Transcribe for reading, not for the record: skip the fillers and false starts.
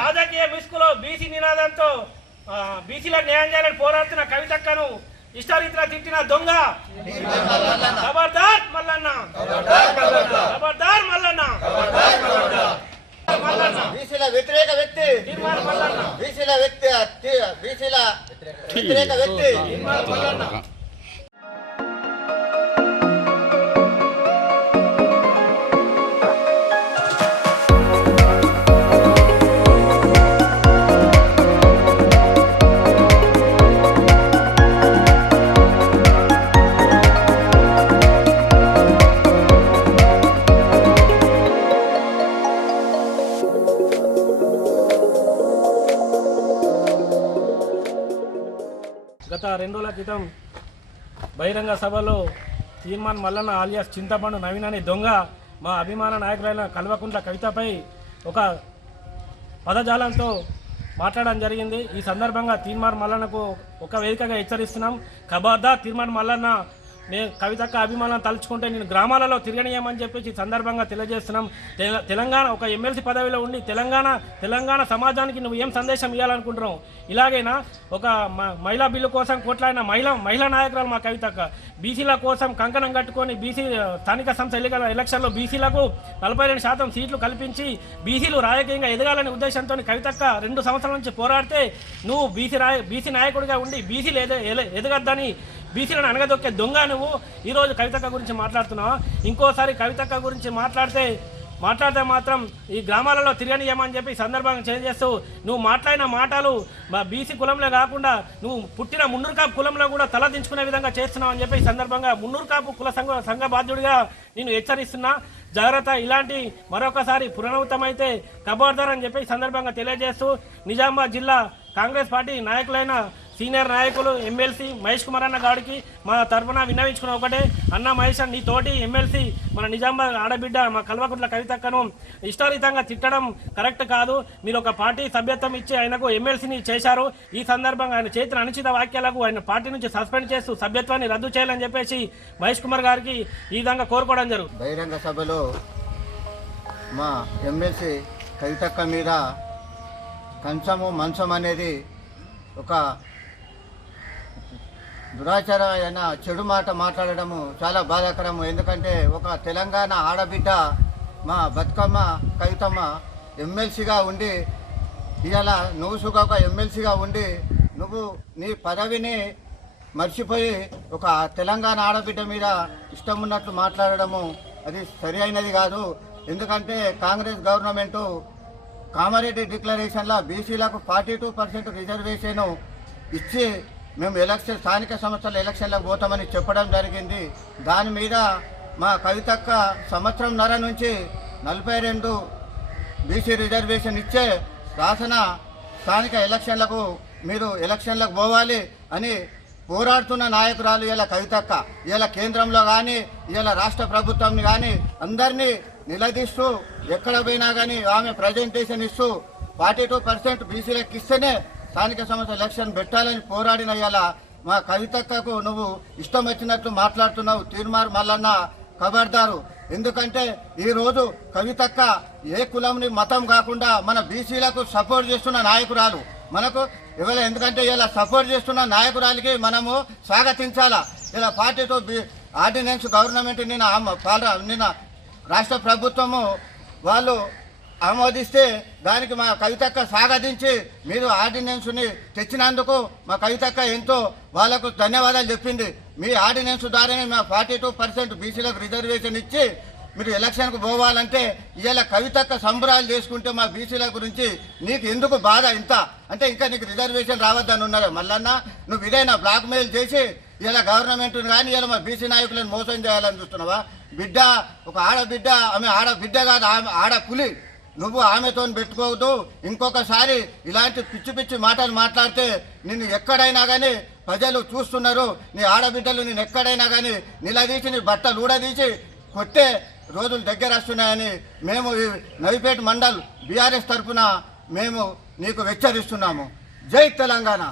రాజకీయ మిస్కులో బీసీ నినాదంతో బీసీల న్యాయం చేయాలని పోరాడుతున్న కవితక్కను ఇష్టారీతిలో తిట్టిన దొంగ ఖబర్దార్ మల్లన్న, ఖబర్దార్ మల్లన్న. బీసీల వ్యతిరేక వ్యక్తి, బీసీల వ్యతిరేక వ్యక్తి. గత 2 రోజుల క్రితం బహిరంగ సభలో తీర్మాన్ మల్లన్న ఆలియాస్ చింతపండు నవీన్ అనే దొంగ మా అభిమాన నాయకులైన కల్వకుంట్ల కవితపై ఒక పదజాలంతో మాట్లాడడం జరిగింది. ఈ సందర్భంగా తీర్మాన్ మల్లన్నకు ఒక వేదికగా హెచ్చరిస్తున్నాం. ఖబర్దార్ తీర్మాన్ మల్లన్న, నేను కవితక్క అభిమానం తలుచుకుంటే నేను గ్రామాలలో తిరగనీయమని చెప్పేసి సందర్భంగా తెలియజేస్తున్నాం. తెలంగాణ ఒక ఎమ్మెల్సీ పదవిలో ఉండి తెలంగాణ సమాజానికి నువ్వు ఏం సందేశం ఇవ్వాలనుకుంటున్నావు? ఇలాగైనా ఒక మహిళా బిల్లు కోసం కొట్లాడిన మహిళా నాయకురాలు మా కవితక్క బీసీల కోసం కంకణం కట్టుకొని బీసీ స్థానిక సంస్థ ఎలక్షన్లో బీసీలకు 42% సీట్లు కల్పించి బీసీలు రాజకీయంగా ఎదగాలనే ఉద్దేశంతో కవితక్క 2 సంవత్సరాల నుంచి పోరాడితే నువ్వు బీసీ నాయకుడిగా ఉండి బీసీలు ఎదగద్దని బీసీలను అనగదొక్కే దొంగ నువ్వు ఈరోజు కవితక్క గురించి మాట్లాడుతున్నావు. ఇంకోసారి కవితక్క గురించి మాట్లాడితే మాత్రం ఈ గ్రామాలలో తిరగనీయమని చెప్పి సందర్భంగా తెలియజేస్తూ నువ్వు మాట్లాడిన మాటలు మా బీసీ కులంలో కాకుండా నువ్వు పుట్టిన మున్నూరు కాపు కులంలో కూడా తలదించుకునే విధంగా చేస్తున్నావు అని చెప్పి సందర్భంగా మున్నూరు కాపు కుల సంఘ బాధ్యుడిగా నేను హెచ్చరిస్తున్నా. జాగ్రత్త, ఇలాంటి మరొకసారి పునరావృతమైతే ఖబర్దార్ అని చెప్పి సందర్భంగా తెలియజేస్తూ నిజామాబాద్ జిల్లా కాంగ్రెస్ పార్టీ నాయకులైన సీనియర్ నాయకులు ఎమ్మెల్సీ మహేష్ కుమార్ అన్న గారికి మా తరఫున విన్నవించుకున్న ఒకటే, అన్న మహేష్ నీ తోటి ఎమ్మెల్సీ మన నిజామాబాద్ ఆడబిడ్డ మా కల్వకుంట్ల కవితక్కను ఇష్టారీతంగా తిట్టడం కరెక్ట్ కాదు. మీరు ఒక పార్టీ సభ్యత్వం ఇచ్చి ఆయనకు ఎమ్మెల్సీని చేశారు. ఈ సందర్భంగా ఆయన చేసిన అనుచిత వ్యాఖ్యలకు ఆయన పార్టీ నుంచి సస్పెండ్ చేస్తూ సభ్యత్వాన్ని రద్దు చేయాలని చెప్పేసి మహేష్ కుమార్ గారికి ఈ విధంగా కోరుకోవడం జరుగుతుంది. బహిరంగ సభలో మా ఎమ్మెల్సీ కవితక్క మీద కంచము మంచం అనేది ఒక దురాచారమైన చెడు మాట మాట్లాడడము చాలా బాధాకరము. ఎందుకంటే ఒక తెలంగాణ ఆడబిడ్డ మా బతుకమ్మ కవితమ్మ ఎమ్మెల్సీగా ఉండి ఇవాళ నువ్వు సుగా ఒక ఎమ్మెల్సీగా ఉండి నువ్వు నీ పదవిని మర్చిపోయి ఒక తెలంగాణ ఆడబిడ్డ మీద ఇష్టం ఉన్నట్లు మాట్లాడడము అది సరి అయినది కాదు. ఎందుకంటే కాంగ్రెస్ గవర్నమెంటు కామారెడ్డి డిక్లరేషన్లో బీసీలకు 42% రిజర్వేషన్ ఇచ్చి మేము స్థానిక సంస్థల ఎలక్షన్లకు పోతామని చెప్పడం జరిగింది. దాని మీద మా కవితక్క సంవత్సరంన్నర నుంచి 42 బీసీ రిజర్వేషన్ ఇచ్చే స్థానిక ఎలక్షన్లకు మీరు ఎలక్షన్లకు పోవాలి అని పోరాడుతున్న నాయకురాలు ఇలా కవితక్క. ఇలా కేంద్రంలో కానీ ఇలా రాష్ట్ర ప్రభుత్వంని కానీ అందరినీ నిలదీస్తూ ఎక్కడ పోయినా కానీ ఆమె ప్రజెంటేషన్ ఇస్తూ 42% బీసీలకు ఇస్తేనే స్థానిక సంస్థ ఎలక్షన్ పెట్టాలని పోరాడిన ఇలా మా కవితక్కకు నువ్వు ఇష్టం వచ్చినట్లు మాట్లాడుతున్నావు. తీర్మార్ మల్లన్న ఖబర్దారు. ఎందుకంటే ఈరోజు కవితక్క ఏ కులంని మతం కాకుండా మన బీసీలకు సపోర్ట్ చేస్తున్న నాయకురాలు మనకు ఎవరు. ఎందుకంటే ఇలా సపోర్ట్ చేస్తున్న నాయకురాలికి మనము స్వాగతించాలా. ఇలా 42 ఆర్డినెన్స్ గవర్నమెంట్ నిన్న రాష్ట్ర ప్రభుత్వము వాళ్ళు ఆమోదిస్తే దానికి మా కవితక్క స్వాగతించి మీరు ఆర్డినెన్స్ని తెచ్చినందుకు మా కవితక్క ఎంతో వాళ్ళకు ధన్యవాదాలు చెప్పింది. మీ ఆర్డినెన్స్ ద్వారానే మా 42% బీసీలకు రిజర్వేషన్ ఇచ్చి మీరు ఎలక్షన్కు పోవాలంటే ఇలా కవితక్క సంబరాలు చేసుకుంటే మా బీసీల గురించి నీకు ఎందుకు బాధ ఇంత అంటే ఇంకా నీకు రిజర్వేషన్ రావద్దని ఉన్నదా? మల్లన్న నువ్వు ఇదైనా బ్లాక్మెయిల్ చేసి ఇలా గవర్నమెంట్ని కానీ ఇలా మా బీసీ నాయకులను మోసం చేయాలని చూస్తున్నావా? బిడ్డ ఒక ఆడబిడ్డ, ఆమె ఆడబిడ్డ కాదు, ఆమె ఆడపులి. నువ్వు ఆమెతో పెట్టుకోవద్దు. ఇంకొకసారి ఇలాంటి పిచ్చి పిచ్చి మాటలు మాట్లాడితే నిన్ను ఎక్కడైనా కానీ ప్రజలు చూస్తున్నారు. నీ ఆడబిడ్డలు నేను ఎక్కడైనా కానీ నిలదీసి నీ బట్టలు ఊడదీసి కొట్టే రోజులు దగ్గర వస్తున్నాయని మేము నవిపేట మండల్ బీఆర్ఎస్ తరఫున మేము నీకు హెచ్చరిస్తున్నాము. జై తెలంగాణ.